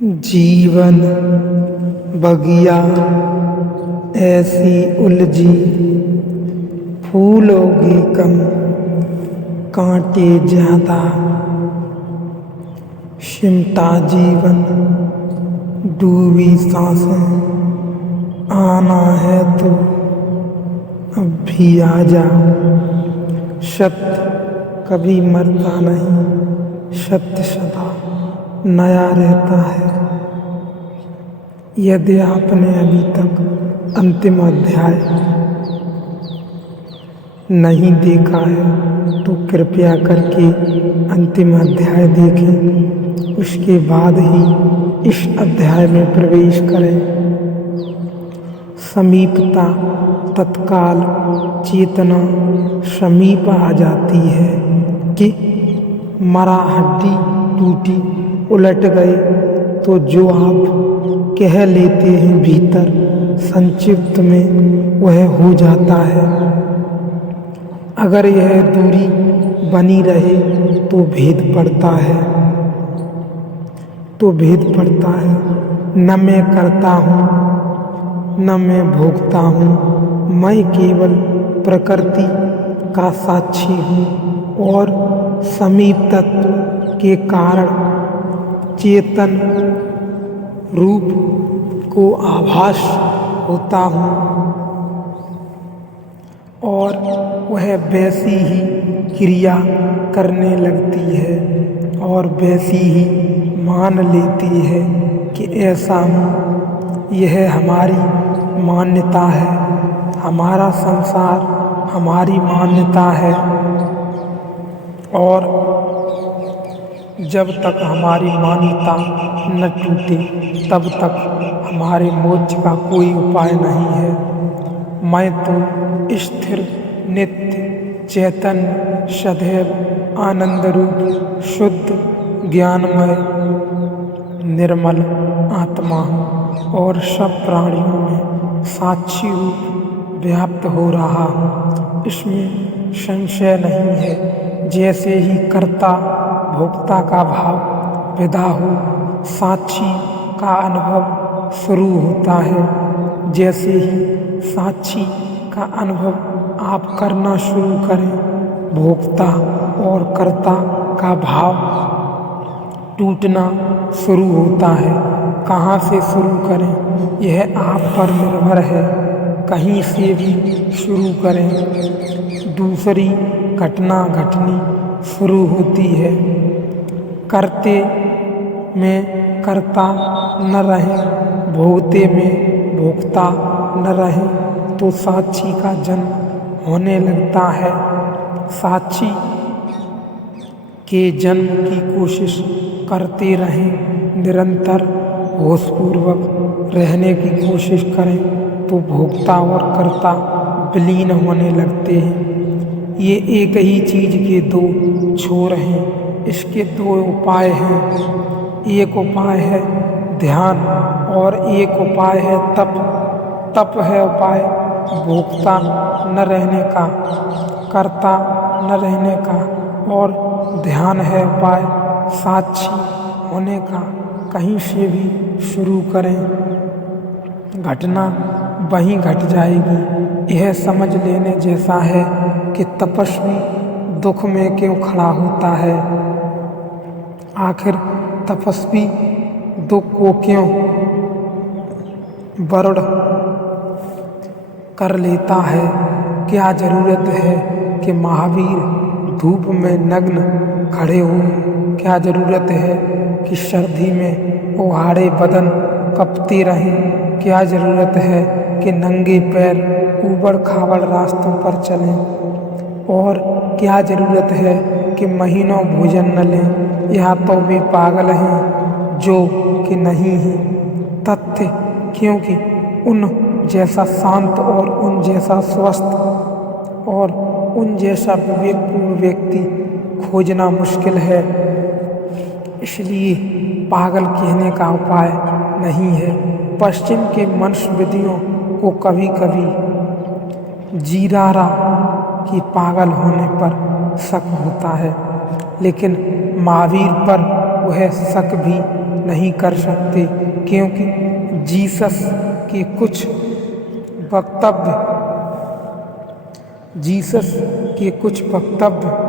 जीवन बगिया ऐसी उलझी, फूलोगे कम कांटे ज्यादा। सिमटा जीवन डूबी सांसें, आना है तो अब भी आ जा। सत्य कभी मरता नहीं, सत्य सदा नया रहता है। यदि आपने अभी तक अंतिम अध्याय नहीं देखा है तो कृपया करके अंतिम अध्याय देखें, उसके बाद ही इस अध्याय में प्रवेश करें। समीपता तत्काल चेतना समीप आ जाती है कि मरा हड्डी टूटी उलट गए तो जो आप कह लेते हैं भीतर संक्षिप्त में वह हो जाता है। अगर यह दूरी बनी रहे तो भेद पड़ता है, न मैं करता हूँ न मैं भोगता हूँ, मैं केवल प्रकृति का साक्षी हूँ और समीप तत्व के कारण चेतन रूप को आभास होता हूँ और वह वैसी ही क्रिया करने लगती है और वैसी ही मान लेती है कि ऐसा हूँ। यह हमारी मान्यता है, हमारा संसार हमारी मान्यता है और जब तक हमारी मान्यता न टूटे तब तक हमारे मोक्ष का कोई उपाय नहीं है। मैं तो स्थिर नित्य चैतन्य सदैव आनंद रूप शुद्ध ज्ञानमय निर्मल आत्मा हूँ और सब प्राणियों में साक्षी रूप व्याप्त हो रहा हूँ, इसमें संशय नहीं है। जैसे ही कर्ता भोक्ता का भाव विदा हो साक्षी का अनुभव शुरू होता है। जैसे ही साक्षी का अनुभव आप करना शुरू करें, भोक्ता और कर्ता का भाव टूटना शुरू होता है। कहाँ से शुरू करें यह आप पर निर्भर है, कहीं से भी शुरू करें। दूसरी घटना घटनी शुरू होती है। करते में कर्ता न रहे, भोगते में भोक्ता न रहे तो साक्षी का जन्म होने लगता है। साक्षी के जन्म की कोशिश करते रहें, निरंतर होशपूर्वक रहने की कोशिश करें तो भोक्ता और कर्ता विलीन होने लगते हैं। ये एक ही चीज के दो छोर हैं, इसके दो उपाय हैं। एक उपाय है ध्यान और एक उपाय है तप। तप है उपाय भोक्ता न रहने का, कर्ता न रहने का, और ध्यान है उपाय साक्षी होने का। कहीं से भी शुरू करें, घटना वहीं घट जाएगी। यह समझ लेने जैसा है कि तपस्वी दुख में क्यों खड़ा होता है। आखिर तपस्वी दुख को क्यों वर्ण कर लेता है। क्या जरूरत है कि महावीर धूप में नग्न खड़े हो। क्या जरूरत है कि सर्दी में उघाड़े बदन कँपते रहें। क्या जरूरत है कि नंगे पैर ऊबड़ खाबड़ रास्तों पर चलें। और क्या जरूरत है कि महीनों भोजन न लें। यहाँ तो वे पागल हैं जो कि नहीं हैं तथ्य, क्योंकि उन जैसा शांत और उन जैसा स्वस्थ और उन जैसा विवेकपूर्ण व्यक्ति खोजना मुश्किल है। इसलिए पागल कहने का उपाय नहीं है। पश्चिम के मनुष्यविधियों को कभी कभी जीरारा की पागल होने पर शक होता है, लेकिन महावीर पर वह शक भी नहीं कर सकते, क्योंकि जीसस के कुछ वक्तव्य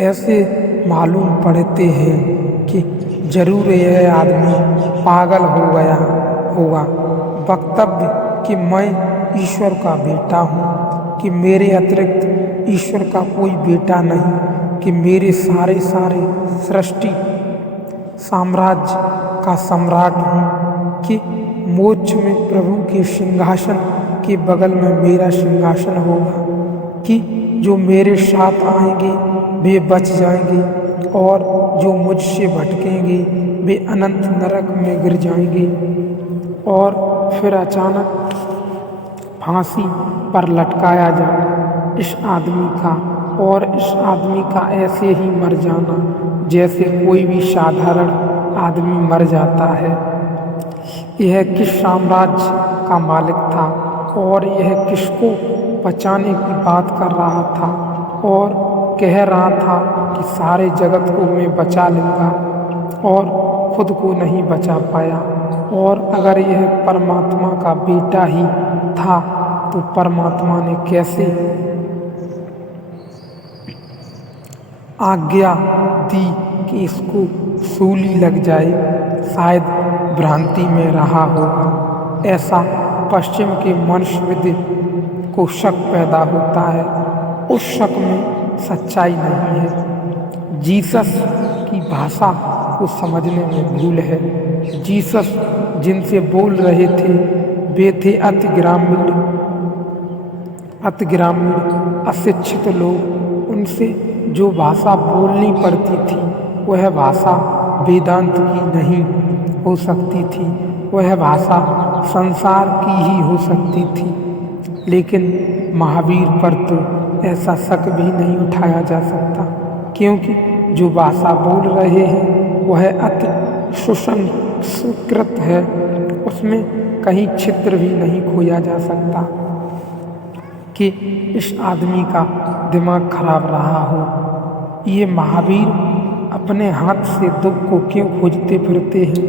ऐसे मालूम पड़ते हैं कि जरूर यह आदमी पागल हो गया होगा। वक्तव्य कि मैं ईश्वर का बेटा हूँ, कि मेरे अतिरिक्त ईश्वर का कोई बेटा नहीं, कि मेरे सारे सृष्टि साम्राज्य का सम्राट हूँ, कि मोक्ष में प्रभु के सिंहासन के बगल में मेरा सिंहासन होगा, कि जो मेरे साथ आएंगे वे बच जाएंगे और जो मुझसे भटकेंगे वे अनंत नरक में गिर जाएंगे। और फिर अचानक फांसी पर लटकाया जाना इस आदमी का, और इस आदमी का ऐसे ही मर जाना जैसे कोई भी साधारण आदमी मर जाता है। यह किस साम्राज्य का मालिक था और यह किसको बचाने की बात कर रहा था और कह रहा था कि सारे जगत को मैं बचा लूँगा, और खुद को नहीं बचा पाया। और अगर यह परमात्मा का बेटा ही था तो परमात्मा ने कैसे आज्ञा दी कि इसको सूली लग जाए? शायद भ्रांति में रहा होगा। ऐसा पश्चिम के मनुष्यविद को शक पैदा होता है। उस शक में सच्चाई नहीं है। जीसस की भाषा को समझने में भूल है। जीसस जिनसे बोल रहे थे वे थे अति ग्रामीण अशिक्षित लोग। उनसे जो भाषा बोलनी पड़ती थी वह भाषा वेदांत की नहीं हो सकती थी, वह भाषा संसार की ही हो सकती थी। लेकिन महावीर पर तो ऐसा शक भी नहीं उठाया जा सकता, क्योंकि जो भाषा बोल रहे हैं वह अति सुसंस्कृत है, उसमें कहीं छिद्र भी नहीं खोया जा सकता कि इस आदमी का दिमाग खराब रहा हो। ये महावीर अपने हाथ से दुख को क्यों खोजते फिरते हैं?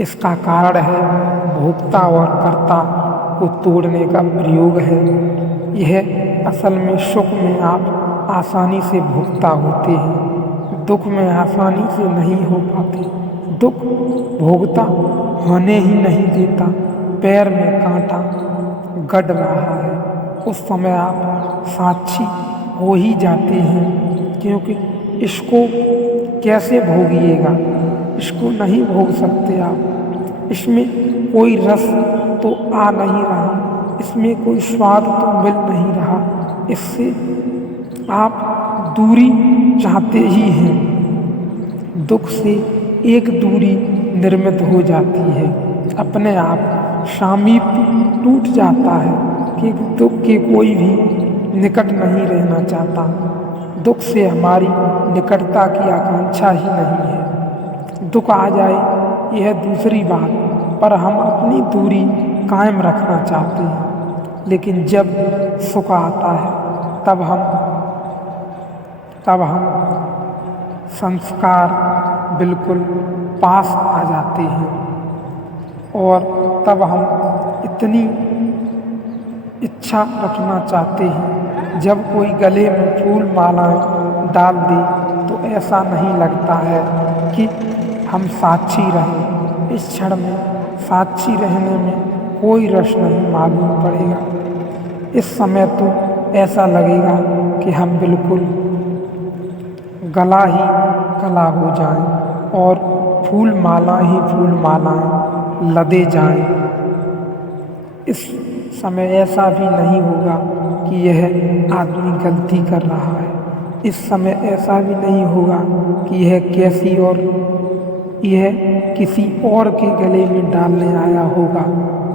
इसका कारण है भोक्ता और कर्ता को तोड़ने का प्रयोग है। यह असल में सुख में आप आसानी से भोक्ता होते हैं, दुख में आसानी से नहीं हो पाते। दुख भोगता होने ही नहीं देता। पैर में कांटा गड़ रहा है, उस समय आप साक्षी हो ही जाते हैं, क्योंकि इसको कैसे भोगिएगा? इसको नहीं भोग सकते आप। इसमें कोई रस तो आ नहीं रहा, इसमें कोई स्वाद तो मिल नहीं रहा। इससे आप दूरी चाहते ही हैं। दुख से एक दूरी निर्मित हो जाती है, अपने आप सामीप्य टूट जाता है कि दुख के कोई भी निकट नहीं रहना चाहता। दुख से हमारी निकटता की आकांक्षा ही नहीं है। दुख आ जाए यह दूसरी बात, पर हम अपनी दूरी कायम रखना चाहते हैं। लेकिन जब सुख आता है तब हम संस्कार बिल्कुल पास आ जाते हैं, और तब हम इतनी इच्छा रखना चाहते हैं। जब कोई गले में फूल मालाएं डाल दे तो ऐसा नहीं लगता है कि हम साक्षी रहें। इस क्षण में साक्षी रहने में कोई रस नहीं मालूम पड़ेगा। इस समय तो ऐसा लगेगा कि हम बिल्कुल गला ही गला हो जाएं और फूल माला ही फूल मालाएं लदे जाएं। इस समय ऐसा भी नहीं होगा कि यह आदमी गलती कर रहा है। इस समय ऐसा भी नहीं होगा कि यह किसी और के गले में डालने आया होगा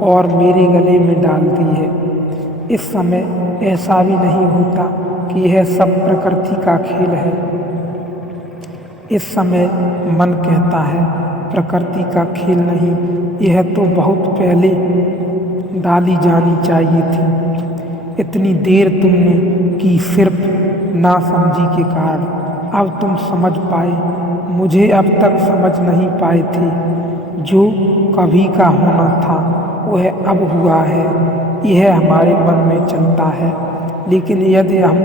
और मेरे गले में डाल दी है। इस समय ऐसा भी नहीं होता कि यह सब प्रकृति का खेल है। इस समय मन कहता है प्रकृति का खेल नहीं, यह तो बहुत पहले डाली जानी चाहिए थी। इतनी देर तुमने की सिर्फ नासमझी के कारण। अब तुम समझ पाए मुझे अब तक समझ नहीं पाए थे। जो कभी का होना था वह अब हुआ है, यह हमारे मन में चलता है। लेकिन यदि हम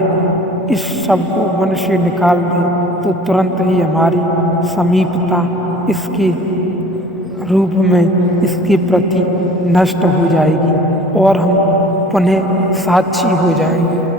इस सब को मन से निकाल दें तो तुरंत ही हमारी समीपता इसके रूप में इसके प्रति नष्ट हो जाएगी और हम पुनः साक्षी हो जाएंगे।